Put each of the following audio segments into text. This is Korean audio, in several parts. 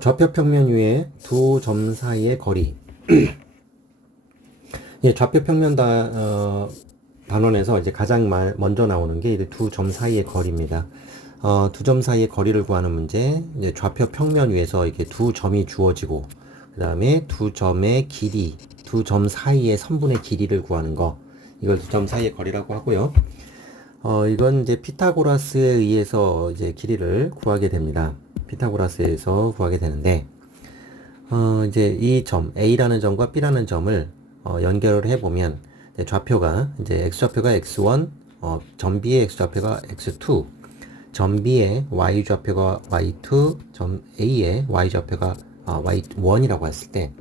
좌표 평면 위에 두 점 사이의 거리. 예, 좌표 평면 단원에서 이제 가장 먼저 나오는 게 두 점 사이의 거리입니다. 두 점 사이의 거리를 구하는 문제. 이제 좌표 평면 위에서 이렇게 두 점이 주어지고, 그 다음에 두 점의 길이, 두 점 사이의 선분의 길이를 구하는 거. 이걸 두 점 사이의 거리라고 하고요. 이건 이제 피타고라스에 의해서 이제 길이를 구하게 됩니다. 피타고라스에서 구하게 되는데, 이제 이 점, A라는 점과 B라는 점을 연결을 해보면, 좌표가, 이제 X좌표가 X1, 점 B의 X좌표가 X2, 점 B의 Y좌표가 Y2, 점 A의 Y좌표가 Y1이라고 했을 때,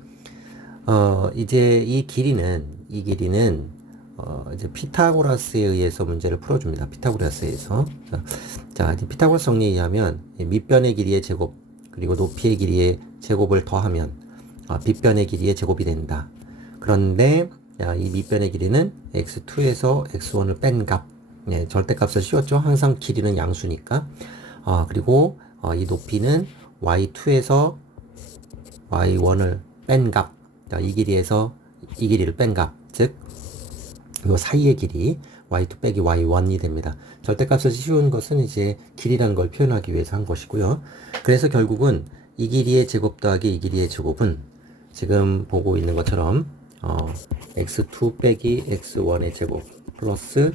이제 이 길이는 이제 피타고라스에 의해서 문제를 풀어줍니다. 피타고라스에서. 자, 피타고라스 정리에 의하면 밑변의 길이의 제곱 그리고 높이의 길이의 제곱을 더하면 빗변의 길이의 제곱이 된다. 그런데 이 밑변의 길이는 x2에서 x1을 뺀 값. 네, 절대값을 씌웠죠. 항상 길이는 양수니까. 그리고 이 높이는 y2에서 y1을 뺀 값. 이 길이에서 이 길이를 뺀 값. 즉, 이 사이의 길이 y2 빼기 y1이 됩니다. 절대값을 씌운 것은 이제 길이라는 걸 표현하기 위해서 한 것이고요. 그래서 결국은 이 길이의 제곱 더하기 이 길이의 제곱은 지금 보고 있는 것처럼 x2 빼기 x1의 제곱 플러스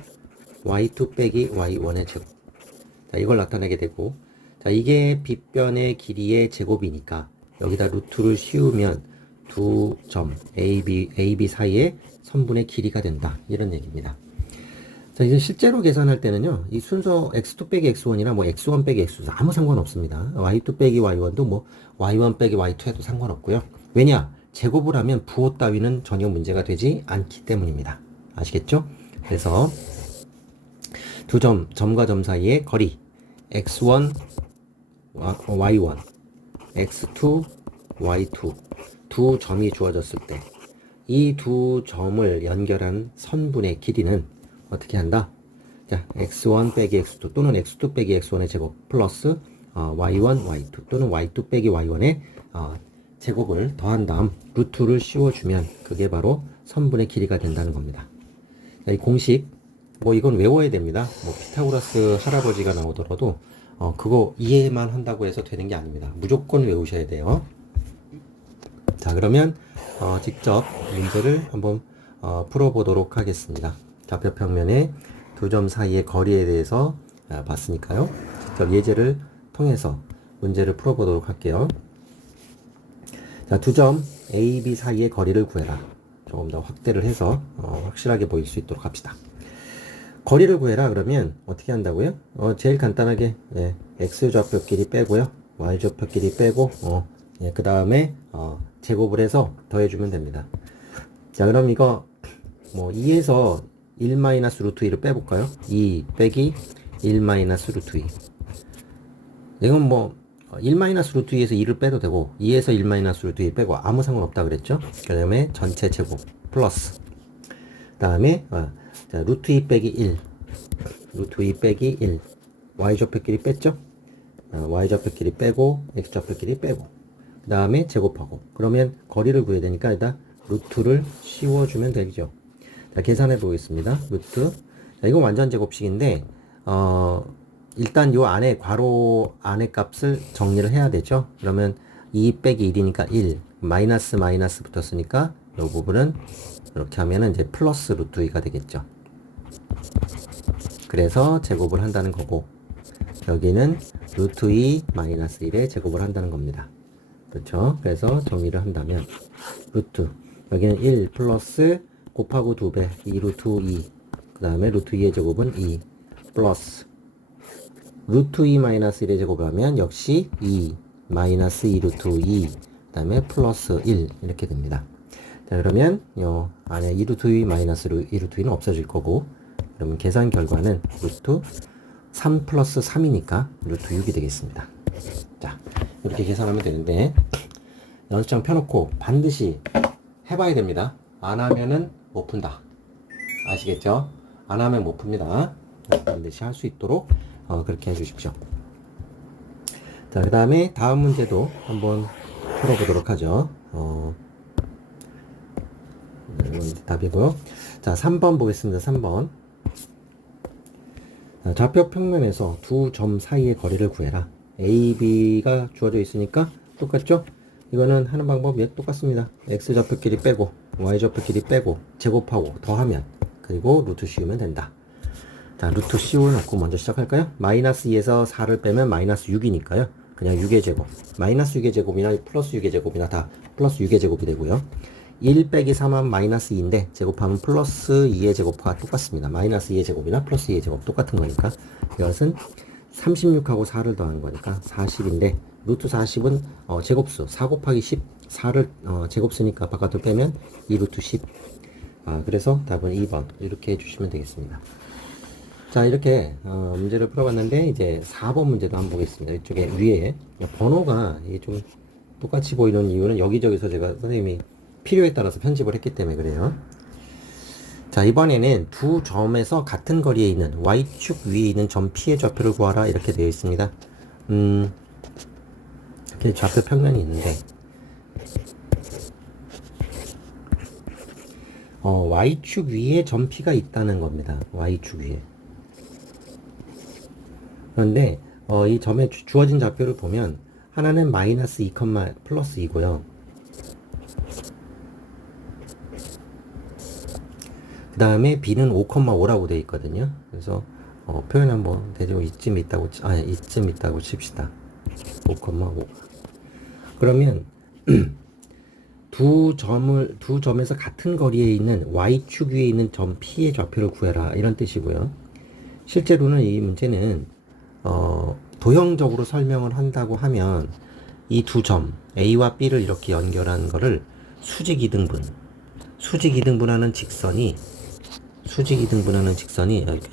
y2 빼기 y1의 제곱. 자, 이걸 나타내게 되고, 자, 이게 빗변의 길이의 제곱이니까 여기다 루트를 씌우면 두 점 AB 사이의 선분의 길이가 된다. 이런 얘기입니다. 자, 이제 실제로 계산할 때는요, 이 순서 x2 빼기 x1이나 뭐 x1 빼기 x2 아무 상관없습니다. y2 빼기 y1도 뭐 y1 빼기 y2 해도 상관없고요. 왜냐? 제곱을 하면 부호 따위는 전혀 문제가 되지 않기 때문입니다. 아시겠죠? 그래서 두 점과 점 사이의 거리 x1, y1, x2, y2 두 점이 주어졌을 때 이 두 점을 연결한 선분의 길이는 어떻게 한다? 자, x1 빼기 x2 또는 x2 빼기 x1의 제곱 플러스 y1, y2 또는 y2 빼기 y1의 제곱을 더한 다음 루트를 씌워주면 그게 바로 선분의 길이가 된다는 겁니다. 자, 이 공식 뭐 이건 외워야 됩니다. 뭐 피타고라스 할아버지가 나오더라도 그거 이해만 한다고 해서 되는 게 아닙니다. 무조건 외우셔야 돼요. 자, 그러면 직접 문제를 한번 풀어보도록 하겠습니다. 좌표 평면의 두 점 사이의 거리에 대해서 봤으니까요. 직접 예제를 통해서 문제를 풀어보도록 할게요. 자, 두 점 A, B 사이의 거리를 구해라. 조금 더 확대를 해서 확실하게 보일 수 있도록 합시다. 거리를 구해라 그러면 어떻게 한다고요? 제일 간단하게 X좌표끼리 빼고요. Y좌표끼리 빼고 그 다음에 제곱을 해서 더해주면 됩니다. 자, 그럼 이거 뭐 2에서 1 마이너스 루트 2를 빼볼까요? 2 빼기 1 마이너스 루트 2. 이건 뭐 1 마이너스 루트 2에서 2를 빼도 되고 2에서 1 마이너스 루트 2 빼고 아무 상관없다 그랬죠? 그 다음에 전체 제곱 플러스 그 다음에 자, 루트 2 빼기 1 루트 2 빼기 1 y좌표끼리 뺐죠? y좌표끼리 빼고 x좌표끼리 빼고 그 다음에 제곱하고 그러면 거리를 구해야 되니까 일단 루트를 씌워주면 되죠. 자, 계산해 보겠습니다. 루트. 자, 이건 완전 제곱식인데 일단 요 안에 괄호 안에 값을 정리를 해야 되죠. 그러면 2 빼기 1이니까 1 마이너스 마이너스 붙었으니까 요 부분은 이렇게 하면은 이제 플러스 루트 2가 되겠죠. 그래서 제곱을 한다는 거고 여기는 루트 2 마이너스 1의 제곱을 한다는 겁니다. 그렇죠? 그래서 정리를 한다면 루트 여기는 1 플러스 곱하고 2배 2 루트 2 그 다음에 루트 2의 제곱은 2 플러스 루트 2 마이너스 1의 제곱을 하면 역시 2 마이너스 2 루트 2 그 다음에 플러스 1 이렇게 됩니다. 자, 그러면 요 안에 2 루트 2 마이너스 2 루트 2는 없어질 거고 그러면 계산 결과는 루트 3 플러스 3이니까 루트 6이 되겠습니다. 자, 이렇게 계산하면 되는데 연습장 펴놓고 반드시 해봐야 됩니다. 안 하면은 못 푼다. 아시겠죠? 안 하면 못 풉니다. 반드시 할 수 있도록 그렇게 해주십시오. 자, 그 다음에 다음 문제도 한번 풀어보도록 하죠. 이건 답이고요. 자, 3번 보겠습니다. 3번. 좌표 평면에서 두 점 사이의 거리를 구해라. A, B가 주어져 있으니까 똑같죠? 이거는 하는 방법이 똑같습니다. X좌표끼리 빼고 Y좌표끼리 빼고 제곱하고 더하면 그리고 루트 씌우면 된다. 자, 루트 씌워놓고 먼저 시작할까요? 마이너스 2에서 4를 빼면 마이너스 6이니까요. 그냥 6의 제곱. 마이너스 6의 제곱이나 플러스 6의 제곱이나 다 플러스 6의 제곱이 되고요. 1 빼기 3하면 마이너스 2인데 제곱하면 플러스 2의 제곱과 똑같습니다. 마이너스 2의 제곱이나 플러스 2의 제곱 똑같은 거니까 이것은 36하고 4를 더하는 거니까 40인데 루트 40은 제곱수 4 곱하기 10 4를 제곱수니까 바깥으로 빼면 2 루트 10. 그래서 답은 2번 이렇게 해주시면 되겠습니다. 자, 이렇게 문제를 풀어봤는데 이제 4번 문제도 한번 보겠습니다. 이쪽에 위에 번호가 이게 좀 똑같이 보이는 이유는 여기저기서 제가 선생님이 필요에 따라서 편집을 했기 때문에 그래요. 자, 이번에는 두 점에서 같은 거리에 있는 Y축 위에 있는 점 P의 좌표를 구하라 이렇게 되어 있습니다. 이렇게 좌표 평면이 있는데 Y축 위에 점 P가 있다는 겁니다. Y축 위에. 그런데 이 점에 주어진 좌표를 보면 하나는 마이너스 2, 플러스 2고요. 그 다음에 B는 5,5라고 되어 있거든요. 그래서 표현 한번 대충 이쯤 있다고 칩시다. 5,5. 그러면 두 점에서 같은 거리에 있는 Y축 위에 있는 점 P의 좌표를 구해라 이런 뜻이고요. 실제로는 이 문제는 도형적으로 설명을 한다고 하면 이 두 점 A와 B를 이렇게 연결한 거를 수직이등분하는 직선이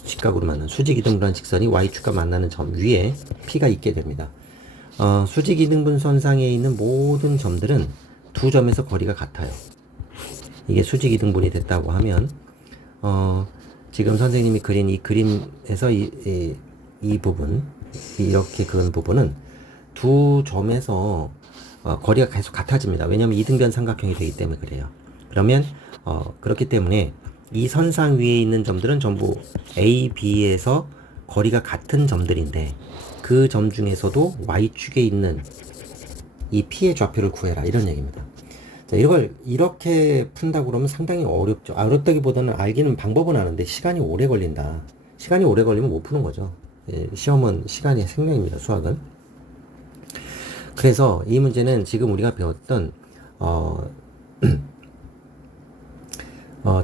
직각으로 만난 수직이등분하는 직선이 Y축과 만나는 점 위에 P가 있게 됩니다. 수직이등분 선상에 있는 모든 점들은 두 점에서 거리가 같아요. 이게 수직이등분이 됐다고 하면 지금 선생님이 그린 이 그림에서 이 부분 이렇게 그은 부분은 두 점에서 거리가 계속 같아집니다. 왜냐하면 이등변 삼각형이 되기 때문에 그래요. 그러면 그렇기 때문에 이 선상 위에 있는 점들은 전부 A, B에서 거리가 같은 점들인데 그 점 중에서도 Y축에 있는 이 P의 좌표를 구해라 이런 얘기입니다. 자, 이걸 이렇게 푼다고 그러면 상당히 어렵죠. 어렵다기보다는 알기는 방법은 아는데 시간이 오래 걸린다. 시간이 오래 걸리면 못 푸는 거죠. 시험은 시간이 생명입니다. 수학은. 그래서 이 문제는 지금 우리가 배웠던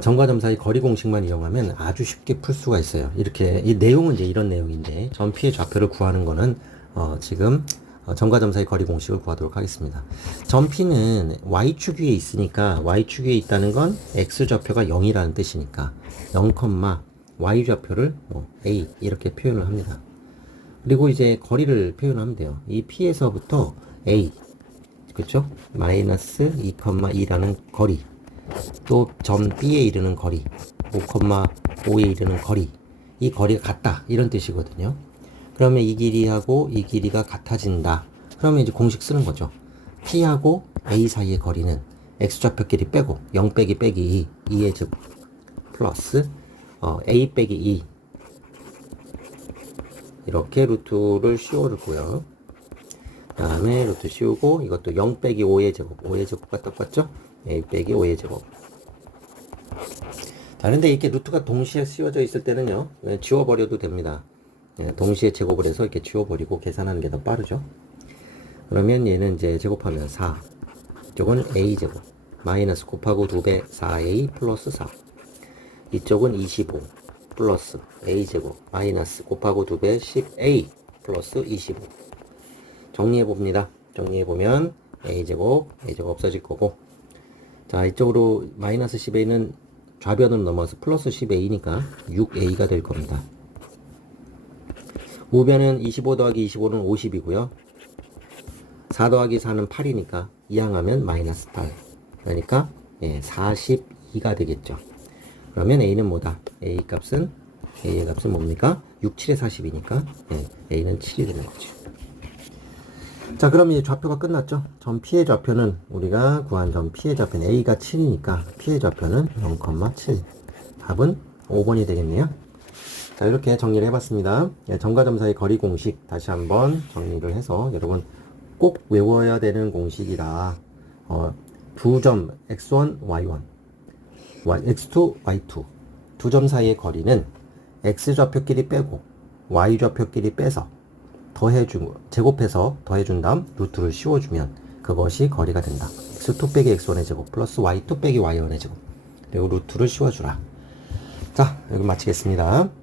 점과 점 사이 거리 공식만 이용하면 아주 쉽게 풀 수가 있어요. 이렇게 이 내용은 이제 이런 내용인데 점 P의 좌표를 구하는 거는 지금 점과 점 사이 거리 공식을 구하도록 하겠습니다. 점 P는 Y축 위에 있으니까 Y축 위에 있다는 건 X좌표가 0이라는 뜻이니까 0, Y좌표를 A 이렇게 표현을 합니다. 그리고 이제 거리를 표현하면 돼요. 이 P에서부터 A 그렇죠? 마이너스 2,2라는 거리 또 점 B에 이르는 거리 5,5에 이르는 거리 이 거리가 같다 이런 뜻이거든요. 그러면 이 길이하고 이 길이가 같아진다. 그러면 이제 공식 쓰는 거죠. P하고 A 사이의 거리는 X좌표끼리 빼고 0 빼기 2의 제곱 플러스 A 빼기 2 이렇게 루트를 씌워주고요. 그 다음에 루트 씌우고 이것도 0 빼기 5의 제곱과 똑같죠? A 빼기 5의 제곱. 자, 근데 이렇게 루트가 동시에 씌워져 있을 때는요, 지워버려도 됩니다. 동시에 제곱을 해서 이렇게 지워버리고 계산하는 게 더 빠르죠. 그러면 얘는 이제 제곱하면 4. 이쪽은 A 제곱. 마이너스 곱하고 2배 4A 플러스 4. 이쪽은 25 플러스 A 제곱. 마이너스 곱하고 2배 10A 플러스 25. 정리해봅니다. 정리해보면 A 제곱 없어질 거고. 자, 이쪽으로 마이너스 10A는 좌변으로 넘어서 플러스 10A니까 6A가 될 겁니다. 우변은 25 더하기 25는 50이고요. 4 더하기 4는 8이니까 이항하면 마이너스 8. 그러니까 42가 되겠죠. 그러면 A는 뭐다? A의 값은 뭡니까? 6, 7에 40이니까 A는 7이 되는 거죠. 자, 그럼 이제 좌표가 끝났죠? 점 P의 좌표는 우리가 구한 점 P의 좌표는 A가 7이니까 P의 좌표는 0,7. 답은 5번이 되겠네요. 자, 이렇게 정리를 해봤습니다. 예, 점과 점 사이 거리 공식 다시 한번 정리를 해서 여러분 꼭 외워야 되는 공식이라 두 점 x1, y1, x2, y2 두 점 사이의 거리는 x 좌표끼리 빼고 y 좌표끼리 빼서 더해주고 제곱해서 더해준 다음 루트를 씌워주면 그것이 거리가 된다. x2 빼기 x1의 제곱 플러스 y2 빼기 y1의 제곱 그리고 루트를 씌워주라. 자, 여기 마치겠습니다.